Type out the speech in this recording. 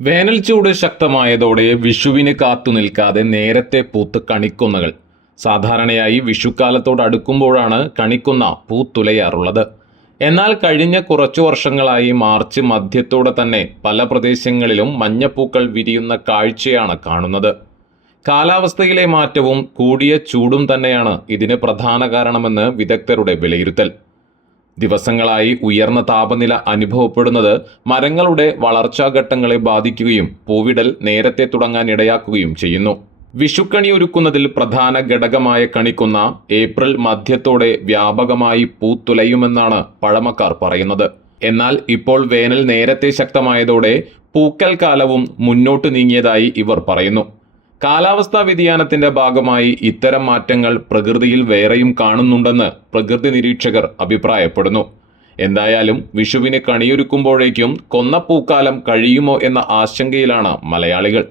വേനൽ ചൂട് ശക്തമായതോടെ വിഷുവിന് കാത്തു നിൽക്കാതെ നേരത്തെ പൂത്ത് കണിക്കൊന്നകൾ. സാധാരണയായി വിഷുക്കാലത്തോടടുക്കുമ്പോഴാണ് കണിക്കൊന്ന പൂത്തുലയാറുള്ളത്. എന്നാൽ കഴിഞ്ഞ കുറച്ചു വർഷങ്ങളായി മാർച്ച് മധ്യത്തോടെ തന്നെ പല പ്രദേശങ്ങളിലും മഞ്ഞപ്പൂക്കൾ വിരിയുന്ന കാഴ്ചയാണ് കാണുന്നത്. കാലാവസ്ഥയിലെ മാറ്റവും കൂടിയ ചൂടും തന്നെയാണ് ഇതിന് പ്രധാന കാരണമെന്ന് വിദഗ്ധരുടെ വിലയിരുത്തൽ. ദിവസങ്ങളായി ഉയർന്ന താപനില അനുഭവപ്പെടുന്നത് മരങ്ങളുടെ വളർച്ചാഘട്ടങ്ങളെ ബാധിക്കുകയും പൂവിടൽ നേരത്തെ തുടങ്ങാൻ ഇടയാക്കുകയും ചെയ്യുന്നു. വിഷുക്കണി ഒരുക്കുന്നതിൽ പ്രധാന ഘടകമായ കണിക്കൊന്ന ഏപ്രിൽ മധ്യത്തോടെ വ്യാപകമായി പൂത്തുലയുമെന്നാണ് പഴമക്കാർ പറയുന്നത്. എന്നാൽ ഇപ്പോൾ വേനൽ നേരത്തെ ശക്തമായതോടെ പൂക്കൽ കാലവും മുന്നോട്ട് നീങ്ങിയതായി ഇവർ പറയുന്നു. കാലാവസ്ഥാ വ്യതിയാനത്തിന്റെ ഭാഗമായി ഇത്തരം മാറ്റങ്ങൾ പ്രകൃതിയിൽ വേറെയും കാണുന്നുണ്ടെന്ന് പ്രകൃതി നിരീക്ഷകർ അഭിപ്രായപ്പെടുന്നു. എന്തായാലും വിഷുവിന് കണിയൊരുക്കുമ്പോഴേക്കും കൊന്നപ്പൂക്കാലം കഴിയുമോ എന്ന ആശങ്കയിലാണ് മലയാളികൾ.